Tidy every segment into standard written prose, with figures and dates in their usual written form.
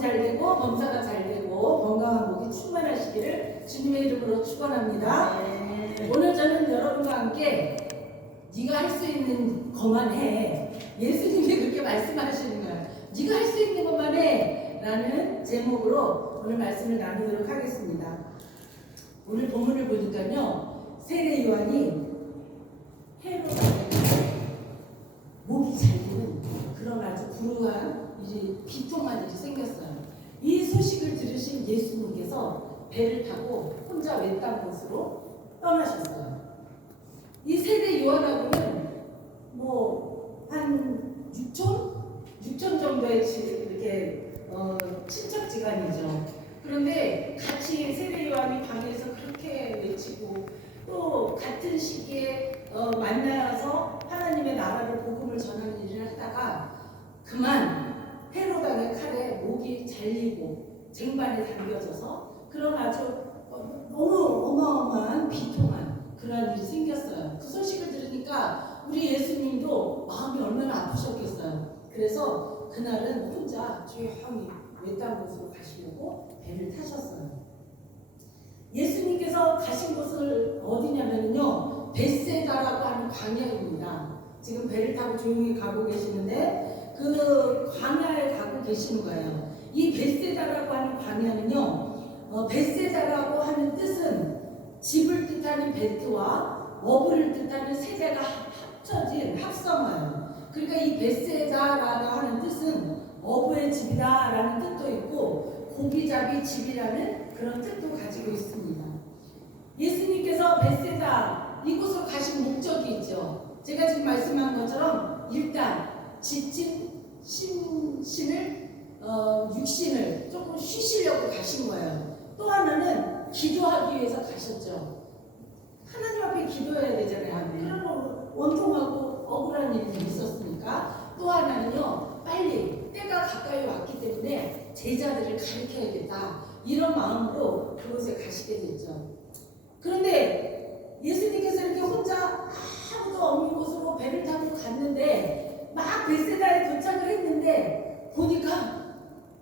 마음이 잘 되고 범사가 잘 되고 건강한 목이 충만하시기를 주님의 이름으로 축원합니다. 오늘 저는 여러분과 함께 네가 할 수 있는 것만 해. 예수님이 그렇게 말씀하시는 거예요. 네가 할 수 있는 것만 해 라는 제목으로 오늘 말씀을 나누도록 하겠습니다. 오늘 본문을 보니까요, 세례 요한이 헤로다의 목이 잘 되는 그런 아주 불우한 일이, 비통한 일이 생겼어요. 이 소식을 들으신 예수님께서 배를 타고 혼자 외딴 곳으로 떠나셨어요. 이 세례 요한하고는 한 6촌 정도의 이렇게 친척지간이죠. 그런데 같이 세례 요한이 방에서 그렇게 외치고 또 같은 시기에 만나서 하나님의 나라를 복음을 전하는 일을 하다가 그만 헤로당의 칼에 목이 잘리고 쟁반에 당겨져서 그런 아주 너무 어마어마한 비통한 그런 일이 생겼어요. 그 소식을 들으니까 우리 예수님도 마음이 얼마나 아프셨겠어요. 그래서 그날은 혼자 조용히 외딴 곳으로 가시려고 배를 타셨어요. 예수님께서 가신 곳을 어디냐면요, 벳세다라고 하는 광야입니다. 지금 배를 타고 조용히 가고 계시는데 그 광야에 가고 계시는 거예요. 이 벳세다라고 하는 광야는요, 벳세다라고 하는 뜻은 집을 뜻하는 베트와 어부를 뜻하는 세대가 합쳐진 합성어예요. 그러니까 이 벳세다라고 하는 뜻은 어부의 집이다라는 뜻도 있고 고기잡이 집이라는 그런 뜻도 가지고 있습니다. 예수님께서 벳세다 이곳으로 가신 목적이 있죠. 제가 지금 말씀한 것처럼 일단 지친 육신을 조금 쉬시려고 가신 거예요. 또 하나는 기도하기 위해서 가셨죠. 하나님 앞에 기도해야 되잖아요. 그런 원통하고 억울한 일이 있었으니까. 또 하나는요, 빨리 때가 가까이 왔기 때문에 제자들을 가르쳐야겠다, 이런 마음으로 그곳에 가시게 됐죠. 그런데 예수님께서 이렇게 혼자 아무도 없는 곳으로 배를 타고 갔는데 막 벳세다에 도착을 했는데 보니까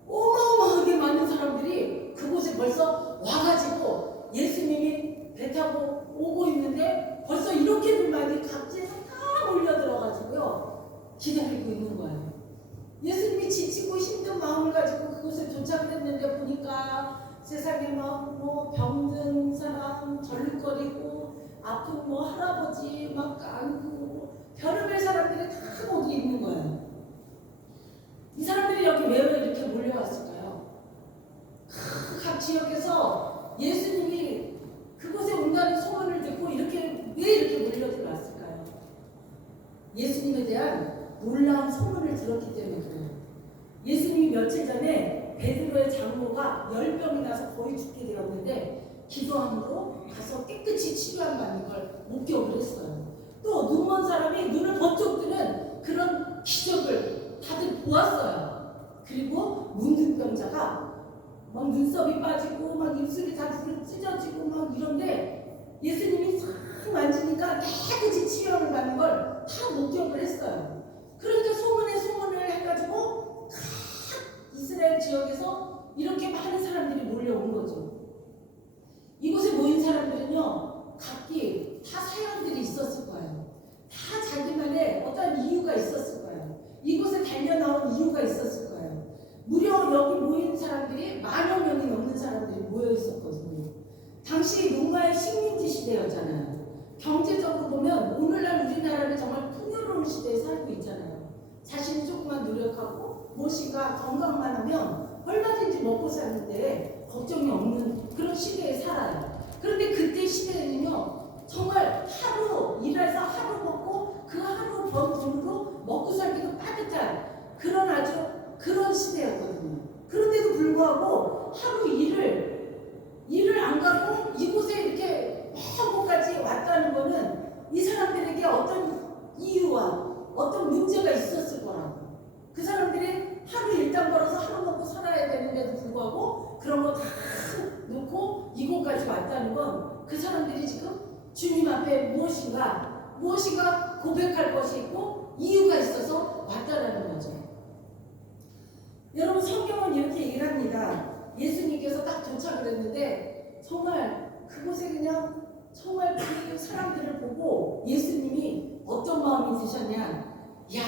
어마어마하게 많은 사람들이 그곳에 벌써 와가지고 예수님이 배 타고 오고 있는데 벌써 이렇게들 많이 각지에서 다 몰려들어가지고요 기다리고 있는 거예요. 예수님이 지치고 힘든 마음을 가지고 그곳에 도착을 했는데 보니까 세상에 막 병든 사람 절룩거리고 아픈 할아버지 막 안고 별의별 사람들이 다 거기 있는 거예요. 이 사람들이 여기 왜 이렇게 몰려왔을까요? 각 지역에서 예수님이 그곳에 온다는 소문을 듣고 왜 이렇게 몰려들어왔을까요? 예수님에 대한 놀라운 소문을 들었기 때문에 그래요. 예수님이 며칠 전에 베드로의 장모가 열병이 나서 거의 죽게 되었는데 기도함으로 가서 깨끗이 치료받는 걸 목격을 했어요. 또 눈먼 사람이 눈을 번쩍 뜨는 그런 기적을 다들 보았어요. 그리고 문둥병자가 막 눈썹이 빠지고 막 입술이 다 찢어지고 막 이런데 예수님이 싹 만지니까 깨끗이 치료를 받는 걸 다 목격을 했어요. 그러니까 소문에 소문을 해가지고 각 이스라엘 지역에서 이렇게 많은 사람들이 몰려온 거죠. 이곳에 모인 사람들은요, 각기 다 사연들이 있었을 거예요. 다 자기만의 어떤 이유가 있었을 거예요. 이곳에 달려나온 이유가 있었을 거예요. 무려 여기 모인 사람들이 10,000 명이 넘는 사람들이 모여 있었거든요. 당시 로마의 식민지 시대였잖아요. 경제적으로 보면 오늘날 우리나라는 정말 풍요로운 시대에 살고 있잖아요. 자신이 조금만 노력하고 무엇인가 건강만 하면 얼마든지 먹고 사는데 걱정이 없는 그런 시대에 살아요. 그런데 그때 시대에는요, 정말 하루 일해서 하루 먹고 그 하루 번 돈으로 먹고 살기도 빠듯한 그런 시대였거든요. 그런데도 불구하고 하루 일을 안 가고 이곳에 이렇게 먼 곳까지 왔다는 거는 이 사람들에게 어떤 이유와 어떤 문제가 있었을 거라고. 그 사람들이 하루 일당 벌어서 하루 먹고 살아야 되는데도 불구하고 그런 거 다 놓고 이곳까지 왔다는 건 그 사람들이 지금 주님 앞에 무엇인가 고백할 것이 있고 이유가 있어서 왔다라는 거죠. 여러분 성경은 이렇게 얘기를 합니다. 예수님께서 딱 도착을 했는데 정말 그곳에 그냥 정말 그 사람들을 보고 예수님이 어떤 마음이 드셨냐? 야,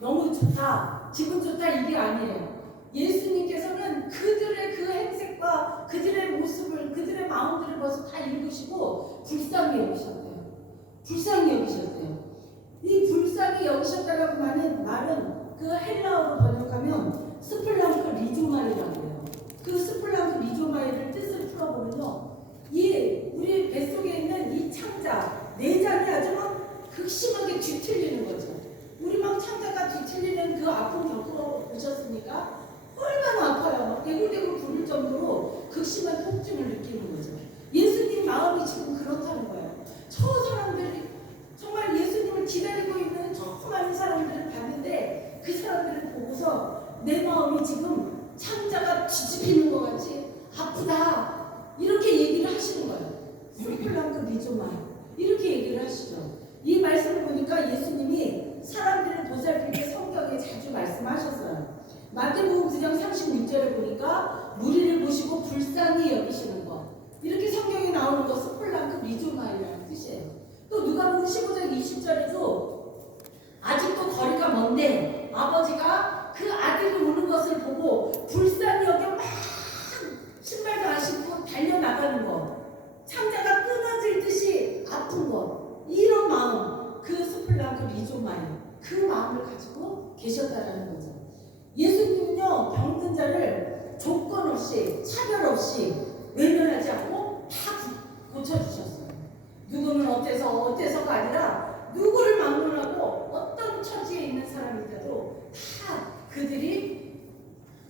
너무 좋다, 기분 좋다, 이게 아니에요. 예수님께서는 그들의 그 행색과 그들의 모습을, 그들의 마음들을 벌써 다 읽으시고 불쌍히 여기셨대요. 불쌍히 여기셨대요. 이 불쌍히 여기셨다라고 하는 말은 그 헬라어로 번역하면 스플랑크 리조마이라고 해요. 그 스플랑크 리조마이를 뜻을 풀어보면요, 이 우리 뱃속에 있는 이 창자, 내장이 아주 막 극심하게 뒤틀리는 거죠. 우리 막 창자가 뒤틀리는 그 아픔 겪어보셨습니까? 얼마나 아파요. 막 대굴대굴 부를 정도로 극심한 통증을 느끼는 거죠. 예수님 마음이 지금 그렇다는 거예요. 저 사람들이 정말 예수님을 기다리고 있는 저 많은 사람들을 봤는데 그 사람들을 보고서 내 마음이 지금 창자가 뒤집히는 것 같이 아프다, 이렇게 얘기를 하시는 거예요. 스플랑크 리조마, 이렇게 얘기를 하시죠. 이 말씀을 보니까 예수님이 사람들을 보살필 때 성경에 자주 말씀하셨어요. 마태복음 9장 36절에 보니까 무리를 보시고 불쌍히 여기시는 것, 이렇게 성경에 나오는 거 스플랑크 리조마이라는 뜻이에요. 또 누가복음 15장 20절에도 아직도 거리가 먼데 아버지가 그 아들이 오는 것을 보고 불쌍히 여겨 막 신발도 안 신고 달려나가는 것, 창자가 끊어질 듯이 아픈 것, 이런 마음, 그 스플랑크 리조마이, 그 마음을 가지고 계셨다라는 거죠. 예수님은요, 병든 자를 조건 없이, 차별 없이 외면하지 않고 다 고쳐주셨어요. 누구는 어때서가 아니라 누구를 막론하고 어떤 처지에 있는 사람이라도 다 그들이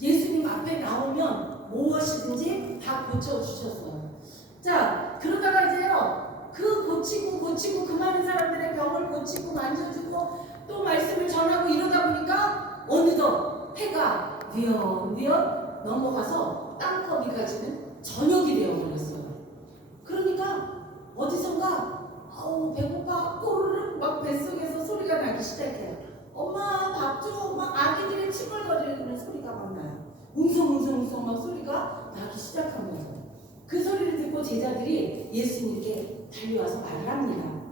예수님 앞에 나오면 무엇이든지 다 고쳐주셨어요. 자, 그러다가 이제요, 그 고치고 그 많은 사람들의 병을 고치고 만져주고 또 말씀을 전하고 이러다 보니까 어느덧 해가 뉘엿뉘엿 넘어가서 땅거미까지는 저녁이 되어버렸어요. 그러니까 어디선가 배고파 꼬르륵 막 뱃속에서 소리가 나기 시작해요. 엄마 밥 줘, 막 아기들의 칭얼거리는 소리가 막 나요. 웅성웅성 막 소리가 나기 시작한 거죠. 그 소리를 듣고 제자들이 예수님께 달려와서 말을 합니다.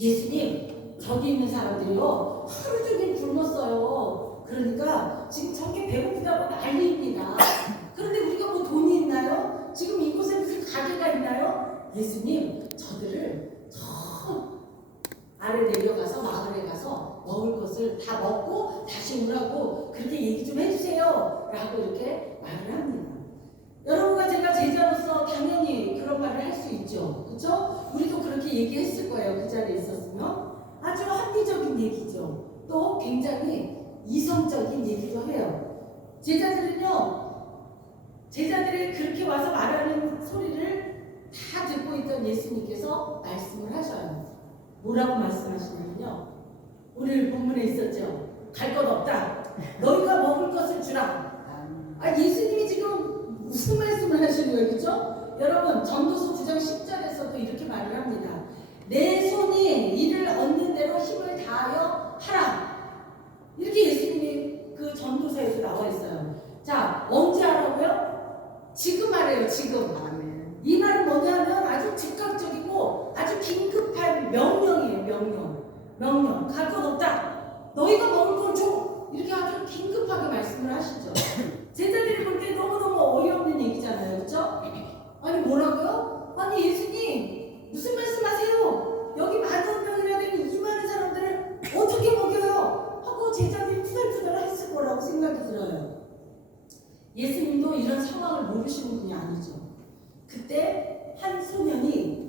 예수님, 저기 있는 사람들이요, 하루 종일 굶었어요. 그러니까 지금 저게 배고프다고 난리입니다. 그런데 우리가 뭐 돈이 있나요? 지금 이곳에 무슨 가게가 있나요? 예수님, 저들을 저 아래 내려가서 마을에 가서 먹을 것을 다 먹고 다시 오라고 그렇게 얘기 좀 해주세요, 라고 이렇게 말을 합니다. 여러분과 제가 제자로서 당연히 그런 말을 할 수 있죠. 그렇죠? 우리도 그렇게 얘기했을 거예요. 그 자리에 있었으면. 아주 합리적인 얘기죠. 또 굉장히 이성적인 얘기도 해요. 제자들이 그렇게 와서 말하는 소리를 다 듣고 있던 예수님께서 말씀을 하셔요. 뭐라고 말씀하시냐면요, 오늘 본문에 있었죠. 갈 것 없다, 너희가 먹을 것을 주라. 예수님이 지금 무슨 말씀을 하시는 거예요? 그렇죠? 여러분, 전도서 9장 10절에서도 이렇게 말을 합니다. 내 손이 이를 얻는 대로 힘을 다하여 하라. 이렇게 예수님이 그 전도서에서 나와 있어요. 자, 언제 하라고요? 지금 하래요. 지금. 이 말은 뭐냐면 아주 즉각적이고 아주 긴급한 명령이에요. 명령. 갈 것 없다, 너희가 먹을 걸 줘. 이렇게 아주 긴급하게 말씀을 하시죠. 제자들이 볼 때 너무너무 어이없는 얘기잖아요. 그렇죠? 아니 뭐라고요? 아니 예수님, 무슨 말씀하세요? 여기 10,000명이나 되는 이 많은 사람들을 어떻게 먹여요? 하고 제자들이 투덜투덜 했을 거라고 생각이 들어요. 예수님도 이런 상황을 모르시는 분이 아니죠. 그때 한 소년이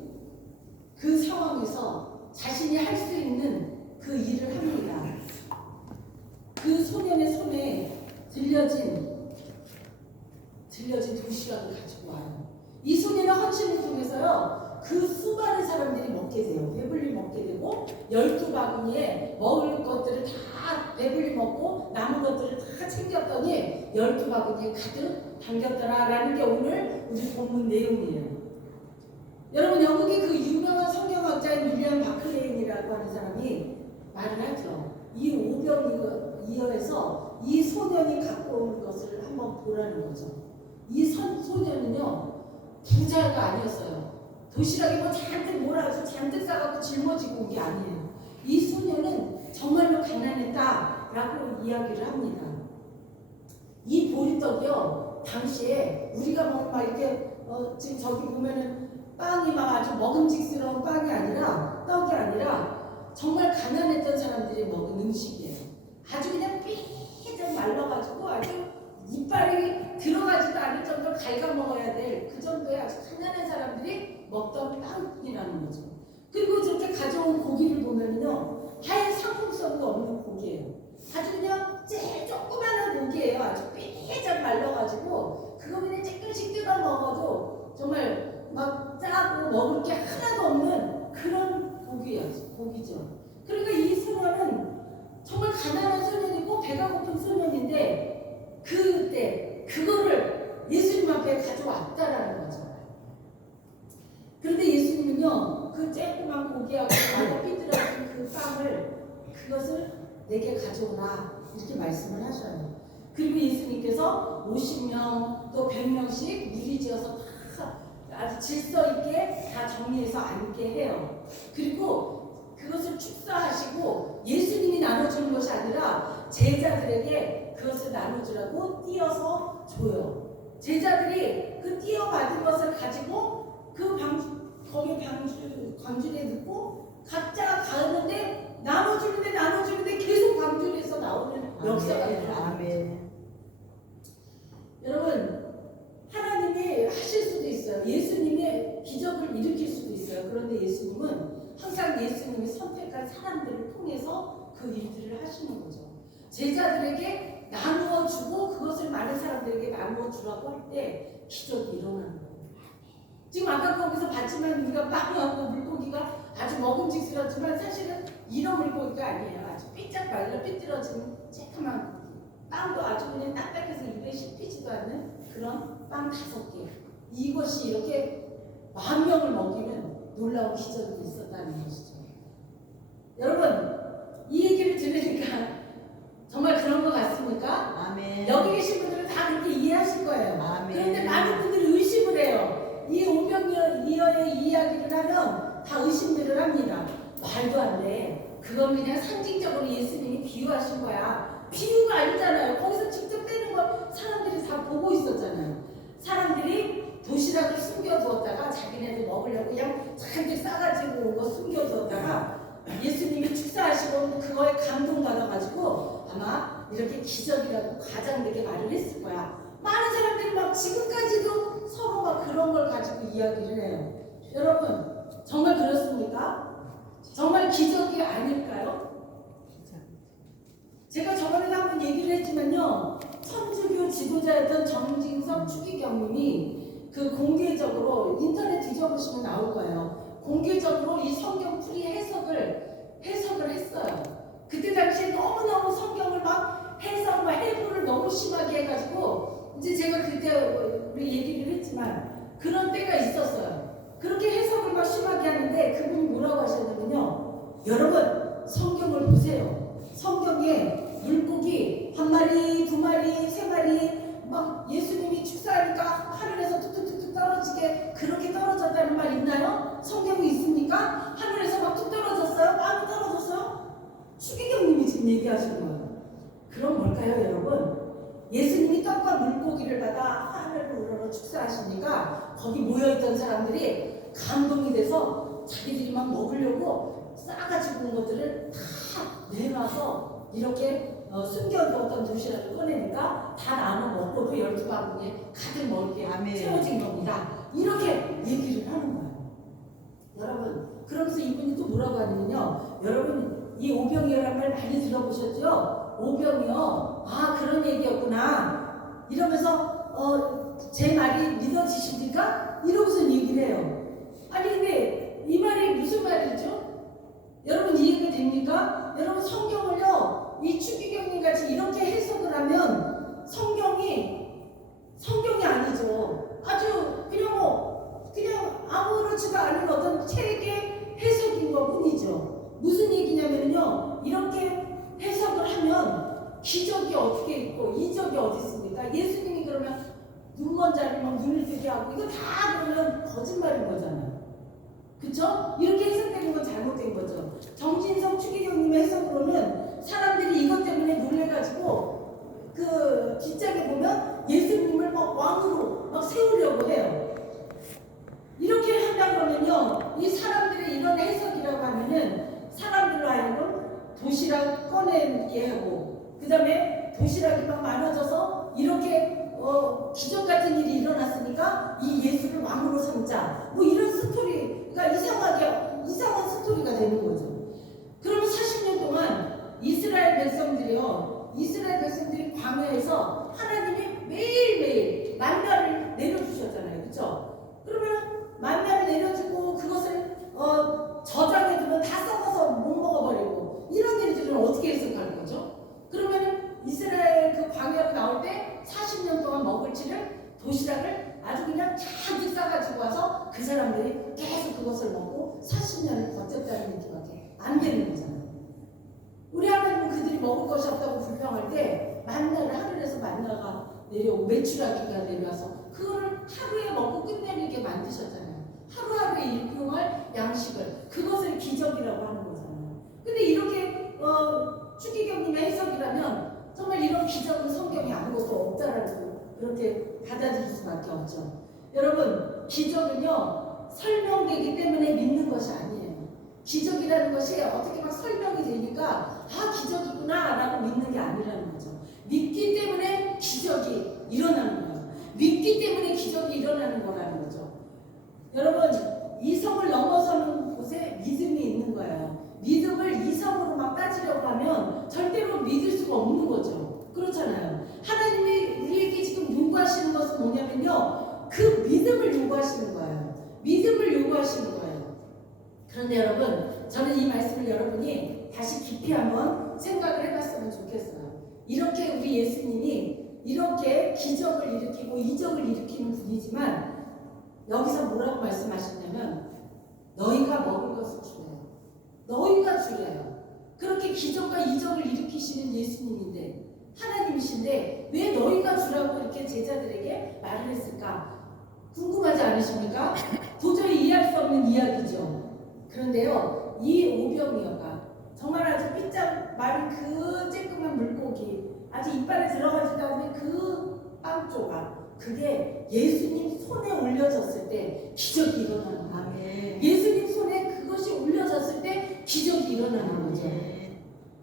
그 상황에서 자신이 할 수 있는 그 일을 합니다. 그 소년의 손에 들려진 도시락을 가지고 와요. 이 소년의 헌신을 통해서요, 그 수많은 사람들이 먹게 돼요. 배불리 먹게 되고 12바구니에 먹을 것들을 다 배불리 먹고 남은 것들을 다 챙겼더니 12바구니에 가득 담겼더라라는 게 오늘 우리 본문 내용이에요. 여러분, 영국의 그 유명한 성경학자인 윌리엄 바클레인이라고 하는 사람이 말을 하죠. 이 오병이어에서 이 소년이 갖고 성스러운 것을 한번 보라는 거죠. 이 소년은요 부자가 아니었어요. 도시락에 뭐 잔뜩 몰아서 잔뜩 싸갖고 짊어지고 온 게 아니에요. 이 소년은 정말로 가난했다라고 이야기를 합니다. 이 보리떡이요 당시에 우리가 막 이렇게 지금 저기 보면은 빵이 막 아주 먹음직스러운 빵이 아니라 떡이 아니라 정말 가난했던 사람들이 먹은 음식이에요. 아주 그냥 삐져 말라가지고 아주 이빨이 들어가지도 않을 정도로 갉아먹어야 될 그 정도의 아주 가난한 사람들이 먹던 빵이라는 거죠. 그리고 저렇게 가져온 고기를 보면요 하얀 상품성도 없는 고기예요. 아주 그냥 제일 조그마한 고기예요. 아주 삐져 말라가지고 그거 그냥 조금씩 뜯어 먹어도 정말 막 짜고 먹을 게 하나도 없는 그런 고기죠. 그러니까 이 소년은 정말 가난한 소년이고 배가 고픈 소년인데 그때 그거를 예수님 앞에 가져왔다라는 거죠. 그런데 예수님은요 그 조그만 고기하고 말라 삐뚤어진 그 빵을 그것을 내게 가져오라 이렇게 말씀을 하셔요. 그리고 예수님께서 50명 또 100명씩 무리지어서 다 아주 질서 있게 다 정리해서 앉게 해요. 그리고 그것을 축사하시고 예수님이 나눠주는 것이 아니라 제자들에게 그것을 나눠주라고 띄어서 줘요. 제자들이 그 띄어받은 것을 가지고 그 광주리에 넣고 각자 가는데 나눠주는데 계속 광주리에서 나오는 역사가 일어나요. 여러분 하나님이 하실 수도 있어요. 예수님의 기적을 일으킬 수도 있어요. 그런데 예수님은 항상 예수님이 선택한 사람들을 통해서 그 일들을 하시는 거죠. 제자들에게 나누어 주고 그것을 많은 사람들에게 나누어 주라고 할 때 기적이 일어나는 거예요. 지금 아까 거기서 봤지만 우리가 빵하고 물고기가 아주 먹음직스럽지만 사실은 이런 물고기가 아니에요. 아주 삐짝 말라 삐뚤어진 쬐끄만 고기. 빵도 아주 그냥 딱딱해서 입에 씹히지도 않는 그런 빵 5개. 이것이 이렇게 10,000명을 먹이는 놀라운 기적이 있었다는 것이죠. 여러분 이 얘기를 들으니까 정말 그런 것 같습니까? 아멘. 여기 계신 분들은 다 그렇게 이해하실 거예요. 아멘. 그런데 많은 분들이 의심을 해요. 이 오병이어의 이야기를 하면 다 의심들을 합니다. 말도 안 돼. 그건 그냥 상징적으로 예수님이 비유하신 거야. 비유가 아니잖아요. 거기서 직접 떼는 거 사람들이 다 보고 있었잖아요. 사람들이 도시락을 숨겨두었다가 자기네도 먹으려고 그냥 잔뜩 싸가지고 온 거 숨겨두었다가 예수님이 축사하시고 그거에 감동받아가지고 아마 이렇게 기적이라고 과장되게 말을 했을 거야. 많은 사람들이 막 지금까지도 서로 막 그런 걸 가지고 이야기를 해요. 여러분 정말 그렇습니까? 정말 기적이 아닐까요? 제가 저번에도 한번 얘기를 했지만요. 천주교 지도자였던 정진석 추기경님이 그 공개적으로 인터넷 뒤져보시면 나올 거예요. 공개적으로 이 성경 풀이 해석을 했어요. 그때 당시에 너무너무 성경을 막 해석과 해부를 너무 심하게 해가지고 이제 제가 그때 우리 얘기를 했지만 그런 때가 있었어요. 그렇게 해석을 막 심하게 하는데 그분이 뭐라고 하셨냐면요. 여러분 성경을 보세요. 성경에 물고기 1마리, 2마리, 3마리 막 예수님이 축사하니까 하늘에서 툭툭툭 떨어지게 그렇게 떨어졌다는 말 있나요? 성경이 있습니까? 하늘에서 막 툭 떨어졌어요? 빵이 떨어졌어요? 추기경님이 지금 얘기하시는 거예요. 그럼 뭘까요 여러분? 예수님이 떡과 물고기를 받아 하늘을 우러러 축사하시니까 거기 모여있던 사람들이 감동이 돼서 자기들이 막 먹으려고 싸가지고 온 것들을 다 내놔서 이렇게 숨겨두었던 도시락을 꺼내니까 다 나눠 먹고 그 12바구니에 가득 먹게 채워진 겁니다. 이렇게 얘기를 하는 거예요. 여러분 그러면서 이분이 또 뭐라고 하냐면요. 여러분 이 오병이어란 말 많이 들어보셨죠? 오병이어 아 그런 얘기였구나 이러면서 제 말이 믿어지십니까? 이러고서 얘기를 해요. 아니 근데 이 말이 무슨 말이죠? 여러분 이해가 됩니까? 여러분 성경을요 이 추기경님 같이 이렇게 해석을 하면 성경이 아니죠. 아주 그냥 아무렇지도 않은 어떤 책의 해석인 것 뿐이죠. 무슨 얘기냐면요 이렇게 해석을 하면 기적이 어떻게 있고 이적이 어디 있습니까? 눈먼 자리 막 눈을 뜨게 하고 이거 다 그러면 거짓말인 거잖아요. 그쵸? 이렇게 해석되는 건 잘못된 거죠. 정진성 추기경님의 해석으로는 사람들이 이것 때문에 놀래가지고 그 뒷장에 보면 예수님을 막 왕으로 막 세우려고 해요. 이렇게 한다 그러면요, 이 사람들의 이런 해석이라고 하면은 사람들로 하여금 도시락 꺼내게 하고, 그 다음에 도시락이 막 많아져서 이렇게 기적 같은 일이 일어났으니까 이 예수를 왕으로 삼자, 뭐 이런 스토리가 이상한 스토리가 되는 거죠. 그러면 40년 동안 이스라엘 백성들이 광야에서 하나님이 매일매일 만나를 내려주셨잖아요. 그렇죠? 그러면 만나를 내려주고 그것을 저장해두면 다 썩어서 못 먹어버리고 이런 일들은 어떻게 해석할 거죠? 그러면 이스라엘 그 광야로 나올 때 40년 동안 먹을지를 도시락을 아주 그냥 잔뜩 싸가지고 와서 그 사람들이 계속 그것을 먹고 40년을 버텼다는 얘기밖에 안 되는 거잖아요. 우리 하나님은 그들이 먹을 것이 없다고 불평할 때 만나를 하늘에서 만나가 내려오고 메추라기가 내려와서 그거를 하루에 먹고 끝내게 만드셨잖아요. 하루하루에 일용할 양식을, 그것을 기적이라고 하는 거잖아요. 근데 이렇게 추기경님의 해석이라면 정말 이런 기적은 성경에 아무것도 없다라고 그렇게 받아들일 수밖에 없죠. 여러분, 기적은요 설명되기 때문에 믿는 것이 아니에요. 기적이라는 것이 어떻게 막 설명이 되니까 기적이구나 라고 믿는 게 아니라는 거죠. 믿기 때문에 기적이 일어나는 거예요. 믿기 때문에 기적이 일어나는 거라는 거죠. 여러분, 이성을 넘어서는 곳에 믿음이 있는 거예요. 믿음을 이성으로 막 따지려고 하면 절대로 믿을 수가 없는 거죠. 그렇잖아요. 하나님이 우리에게 지금 요구하시는 것은 뭐냐면요, 그 믿음을 요구하시는 거예요. 믿음을 요구하시는 거예요. 그런데 여러분, 저는 이 말씀을 여러분이 다시 깊이 한번 생각을 해봤으면 좋겠어요. 이렇게 우리 예수님이 이렇게 기적을 일으키고 이적을 일으키는 분이지만 여기서 뭐라고 말씀하셨냐면 너희가 먹을 것을 주래요. 너희가 주래요. 그렇게 기적과 이적을 일으키시는 예수님인데, 하나님이신데 왜 너희가 주라고 이렇게 제자들에게 말을 했을까? 궁금하지 않으십니까? 도저히 이해할 수 없는 이야기죠. 그런데요, 이 오병이어가 정말 아주 삐짝 마른 그 쬐끄만 물고기, 아주 이빨에 들어가지도 않는 그 빵 조각, 그게 예수님 손에 올려졌을 때 기적이 일어나는 거예요. 예수님 손에 그것이 올려졌을 때 기적이 일어나는 거죠.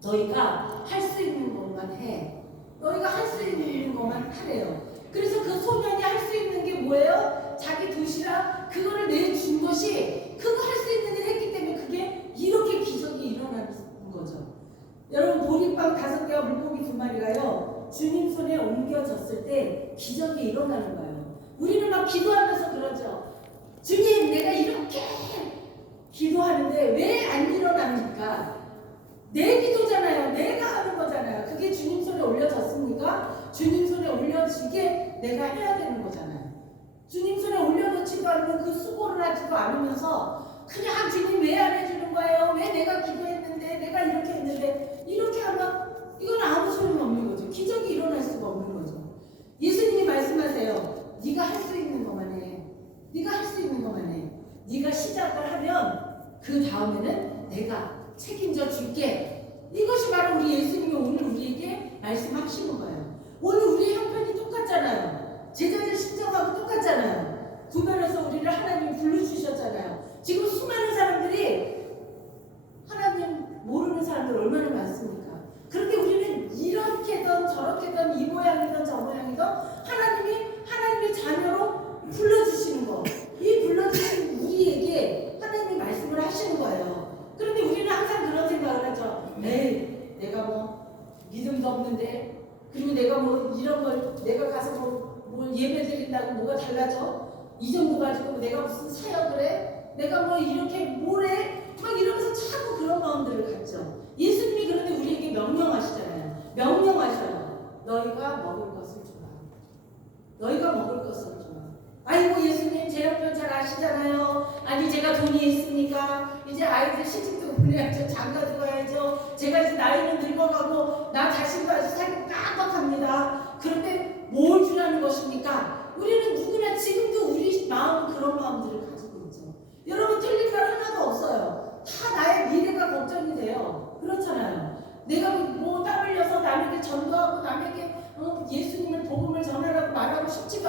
너희가 할 수 있는 것만 해. 너희가 할 수 있는 것만 하래요. 그래서 그 소년이 할 수 있는 게 뭐예요? 자기 도시락 그거를 내준 것이 그거 할 수 있는 일 했기 때문에 그게 이렇게 기적이 일어나는 거죠. 여러분, 보리빵 5개와 물고기 2마리가요 주님 손에 옮겨졌을 때 기적이 일어나는 거예요. 우리는 막 기도하면서 그러죠. 주님, 내가 이렇게 기도하는데 왜 안 일어납니까? 내 기도잖아요. 내가 하는 거잖아요. 그게 주님 손에 올려졌습니까? 주님 손에 올려지게 내가 해야 되는 거잖아요. 주님 손에 올려놓지도 않는 그 수고를 하지도 않으면서 그냥 주님 왜 안 해주는 거예요? 왜 내가 기도했는데, 내가 이렇게 했는데, 이렇게 하면 이건 아무 소용이 없는 거죠. 기적이 일어날 수가 없는 거죠. 예수님이 말씀하세요. 네가 할 수 있는 것만 해. 네가 할 수 있는 것만 해. 네가 시작을 하면 그 다음에는 내가 책임져 줄게. 이것이 바로 우리 예수님이 오늘 우리에게 말씀하시는 거예요. 오늘 우리의 형편이 똑같잖아요. 제자들 심정하고 똑같잖아요. 구별해서 우리를 하나님 불러주셨잖아요. 지금 수많은 사람들이 하나님 모르는 사람들 얼마나 많습니까? 그런데 우리는 이렇게든 저렇게든 이 모양이든 저 모양이든 하나님의 자녀로 불러주시는 거, 이 불러주신 우리에게 하나님이 말씀을 하시는 거예요. 그런데 우리는 항상 그런 생각을 하죠. 에이, 내가 뭐 믿음도 없는데, 그리고 내가 뭐 이런 걸 내가 가서 뭐 예배 드린다고 뭐가 달라져? 이 정도 가지고 내가 무슨 사역을 해? 내가 뭐 이렇게 뭘 해? 막 이러면서 자꾸 그런 마음들을 갖죠. 예수님이 그런데 우리에게 명령하시잖아요. 명령하셔요. 너희가 먹을 것을 주라. 너희가 먹을 것을 주라. 아이고, 예수님 제 형편 잘 아시잖아요. 아니, 제가 돈이 있으니까 이제 아이들 시집도 보내야죠. 장가도 가야죠. 제가 이제 나이는 늙어가고 나 자신도 아주 살기 깜빡합니다. 그런데 뭘 주라는 것입니까? 우리는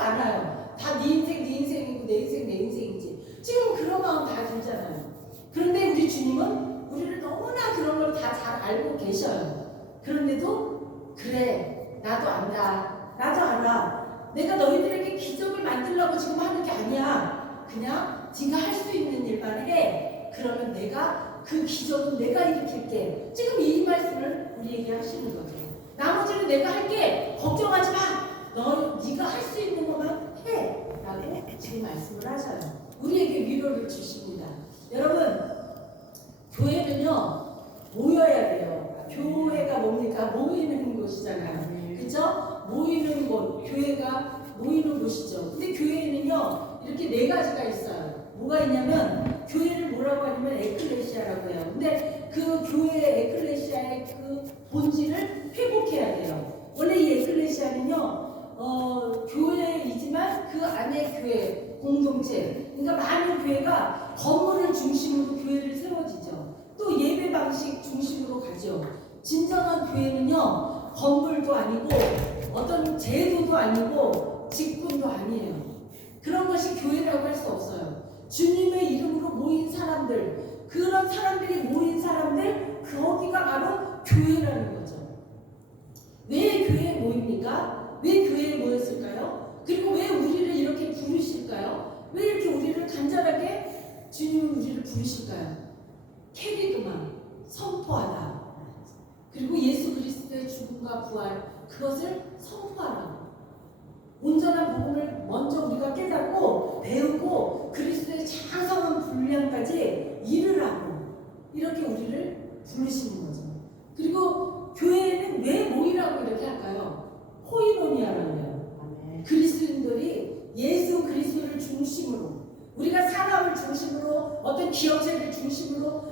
않아요. 다 네 인생 네 인생이고 내 인생 내 인생이지. 지금 그런 마음 다 들잖아요. 그런데 우리 주님은 우리를 너무나 그런 걸 다 잘 알고 계셔요. 그런데도 그래 나도 안다. 나도 알아. 내가 너희들에게 기적을 만들려고 지금 하는 게 아니야. 그냥 네가 할 수 있는 일만 해. 그러면 내가 그 기적은 내가 일으킬게. 지금 이 말씀을 우리에게 하시는 거죠. 나머지는 내가 할게. 걱정하지 마. 네가 할 수 있는 것만 해. 라고 지금 말씀을 하셔요. 우리에게 위로를 주십니다. 여러분, 교회는요 모여야 돼요. 교회가 뭡니까? 모이는 곳이잖아요. 그죠? 모이는 곳, 교회가 모이는 곳이죠. 근데 교회에는요 이렇게 네 가지가 있어요. 뭐가 있냐면 교회를 뭐라고 하냐면 에클레시아라고 해요. 근데 그 교회 에클레시아의 그 본질을 회복해야 돼요. 원래 이 에클레시아는요 교회이지만 그 안에 교회 공동체, 그러니까 많은 교회가 건물을 중심으로 교회를 세워지죠. 또 예배 방식 중심으로 가죠. 진정한 교회는요 건물도 아니고 어떤 제도도 아니고 직분도 아니에요. 그런 것이 교회라고 할 수 없어요. 주님의 이름으로 모인 사람들, 그런 사람들이 모인 사람들, 거기가 바로 교회라는 거죠. 왜 교회에 모입니까? 왜 교회에 모였을까요? 그리고 왜 우리를 이렇게 부르실까요? 왜 이렇게 우리를 간절하게 주님은 우리를 부르실까요? 캐리그마, 선포하다. 그리고 예수 그리스도의 죽음과 부활, 그것을 선포하라. 온전한 복음을 먼저 우리가 깨닫고 배우고 그리스도의 장성한 분량까지 이르라고 이렇게 우리를 부르시는 거죠. 그리고 교회에는 왜 모이라고 이렇게 할까요? 코이노니아라고 해요. 그리스도인들이 예수 그리스도를 중심으로, 우리가 사람을 중심으로, 어떤 기업체를 중심으로,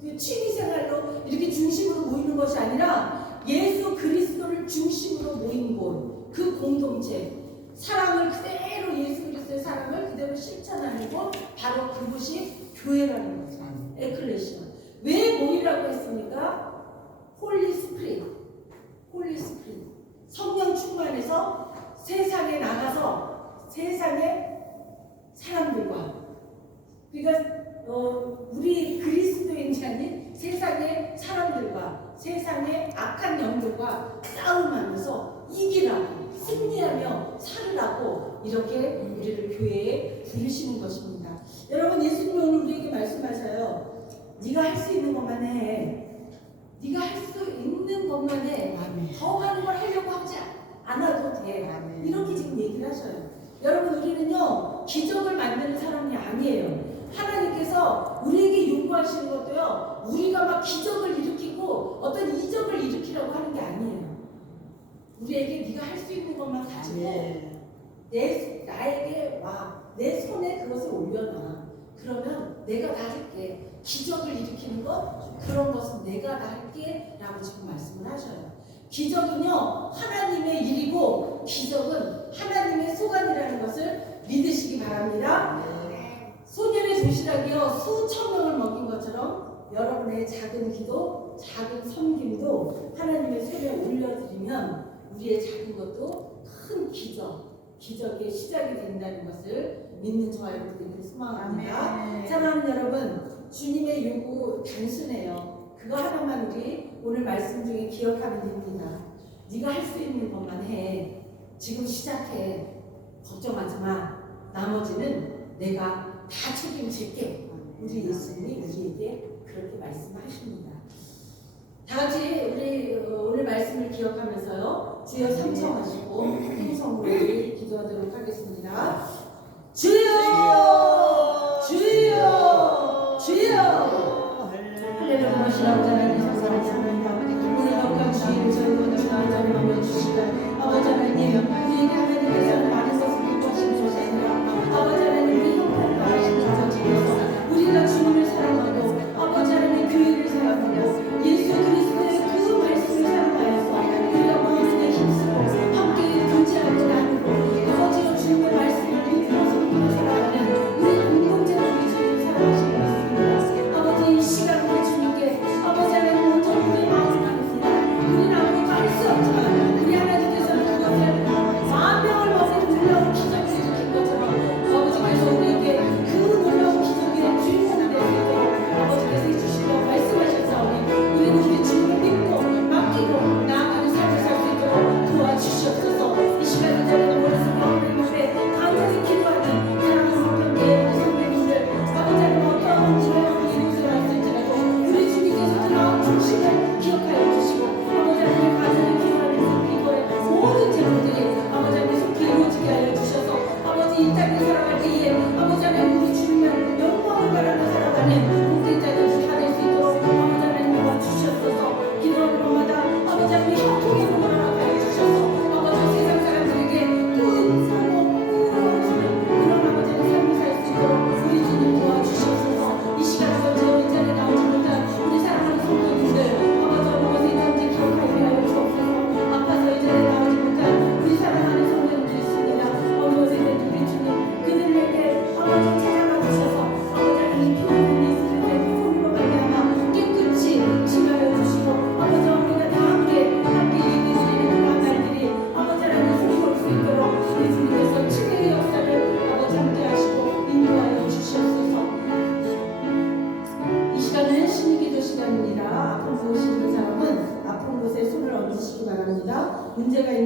그 취미생활로 이렇게 중심으로 모이는 것이 아니라 예수 그리스도를 중심으로 모인 곳, 그 공동체, 사랑을 그대로, 예수 그리스도의 사랑을 그대로 실천하는 곳, 바로 그곳이 교회라는 거죠. 에클레시아. 왜 모이라고 했습니까? 홀리 스피릿, 홀리 스피릿. 성령 충만해서 세상에 나가서 세상의 사람들과, 그러니까 우리 그리스도인이 아닌 세상의 사람들과 세상의 악한 영들과 싸움하면서 이기라고, 승리하며 살으라고 이렇게 우리를 교회에 부르시는 것입니다. 여러분, 예수님이 오늘 우리에게 말씀하셔요. 네가 할 수 있는 것만 해. 네가 할 수 있는 것만 해. 더 많은 걸 하려고 하지 않아도 돼. 이렇게 지금 얘기를 하셔요. 여러분, 우리는요 기적을 만드는 사람이 아니에요. 하나님께서 우리에게 요구하시는 것도요 우리가 막 기적을 일으키고 어떤 이적을 일으키라고 하는 게 아니에요. 우리에게 네가 할 수 있는 것만 가지고 나에게 와, 내 손에 그것을 올려놔. 그러면 내가 다 할게. 기적을 일으키는 것, 그런 것은 내가 다 할게 라고 지금 말씀을 하셔요. 기적은요 하나님의 일이고 기적은 하나님의 소관이라는 것을 믿으시기 바랍니다. 소년의 도시락이요 수천 명을 먹인 것처럼 여러분의 작은 기도, 작은 섬김도 하나님의 손에 올려드리면 우리의 작은 것도 큰 기적의 시작이 된다는 것을 믿는 저와 여러분들에게 소망합니다. 사랑하는 여러분, 주님의 요구 단순해요. 그거 하나만 우리 오늘 말씀 중에 기억하면 됩니다. 네가 할 수 있는 것만 해. 지금 시작해. 걱정하지 마. 나머지는 내가 다 책임질게. 우리 예수님이 우리에게 그렇게 말씀하십니다. 다 같이 우리 오늘 말씀을 기억하면서요 주여 삼청하시고 통성으로 우리 기도하도록 하겠습니다. 주여, 주여, 주여. 할렐루야. 무엇이라고 하나님 감사합니다. 오늘 역한 주의를 저희가 주님을 넘겨주시고 아버지 하나님, 우리에게 하나님께서 많은 것을 요구하시는 것이 아니라 아버지 하나님, 우리 형편을 아시는 것 중에서 우리가 주님을 사랑하고 아버지 하나님 교회를 사랑하고 예수 그리스도의 그 말씀을 사랑하여서 우리가 모두에 힘쓰고 함께 교제하고 나누고 아버지가 주님의 말씀을 믿으면서 살아가는 우리 공동체를 주님 사랑하시는 것 같습니다. 아버지, 이 시간 우리 주님께 아버지 하나님 온전히 우리의 마음을 나눕니다. 우리는 아무것도 할 수 없지만 우리 하나님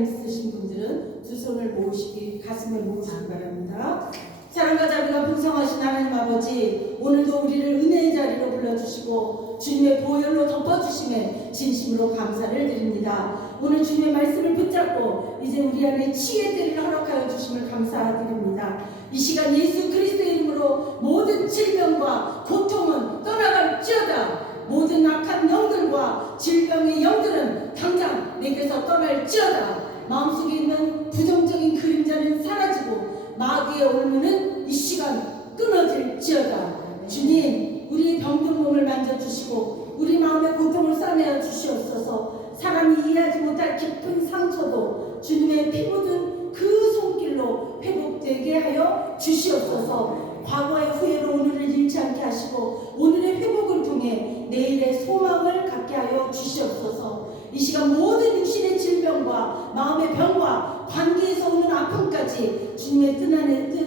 있으신 분들은 두 손을 모으시기, 가슴을 모으시기 바랍니다. 사랑과 자비가 풍성하신 하나님 아버지, 오늘도 우리를 은혜의 자리로 불러주시고 주님의 보혈로 덮어주심에 진심으로 감사를 드립니다. 오늘 주님의 말씀을 붙잡고 이제 우리 안에 치유의 때를 허락하여 주심을 감사드립니다. 이 시간 예수 그리스도의 이름으로 모든 질병과 고통은 떠나갈지어다. 모든 악한 영들과 질병의 영들은 당장 내게서 떠날지어다. 마음속에 있는 부정적인 그림자는 사라지고 마귀의 올무는 이 시간 끊어질지어다. 주님, 우리의 병든 몸을 만져주시고 우리 마음의 고통을 싸매어 주시옵소서. 사람이 이해하지 못할 깊은 상처도 주님의 피 묻은 그 손길로 회복되게 하여 주시옵소서. 과거의 후회로 오늘을 잃지 않게 하시고 오늘의 회복을 통해 내일의 소망을 갖게 하여 주시옵소서. 이 시간 모든 육신의 질병과 마음의 병과 관계에서 오는 아픔까지 주님의 뜻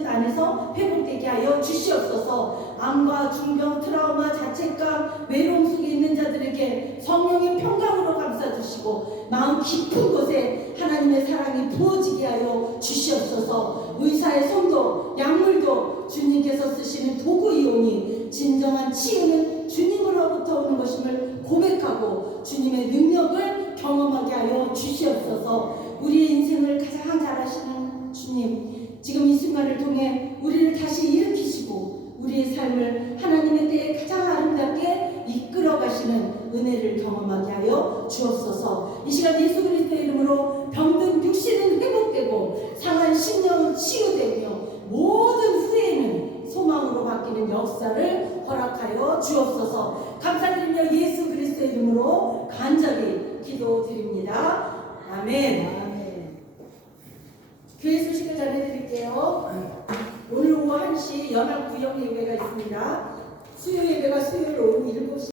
안에서 회복되게 하여 주시옵소서. 암과 중병, 트라우마, 자책감, 외로움 속에 있는 자들에게 성령의 평강으로 감싸주시고 마음 깊은 곳에 하나님의 사랑이 부어지게 하여 주시옵소서. 의사의 손도 약물도 주님께서 쓰시는 도구이오니 진정한 치유는 주님으로부터 오는 것임을 고백하고 주님의 능력을 경험하게 하여 주시옵소서. 우리의 인생을 가장 잘 아시는 주님, 지금 이 순간을 통해 우리를 다시 일으키시고 우리의 삶을 하나님의 때에 가장 아름답게 이끌어 가시는 은혜를 경험하게 하여 주옵소서. 이 시간 예수 그리스도의 이름으로 병든 육신은 회복되고 상한 심령은 치유되며 모든 후회는 소망으로 바뀌는 역사를 허락하여 주옵소서. 감사드리며 예수 그리스도의 이름으로 간절히 기도드립니다. 아멘. 교회 소식을 전해드릴게요. 오늘 오후 1시 연합 구역 예배가 있습니다. 수요 예배가 수요일 오후 7시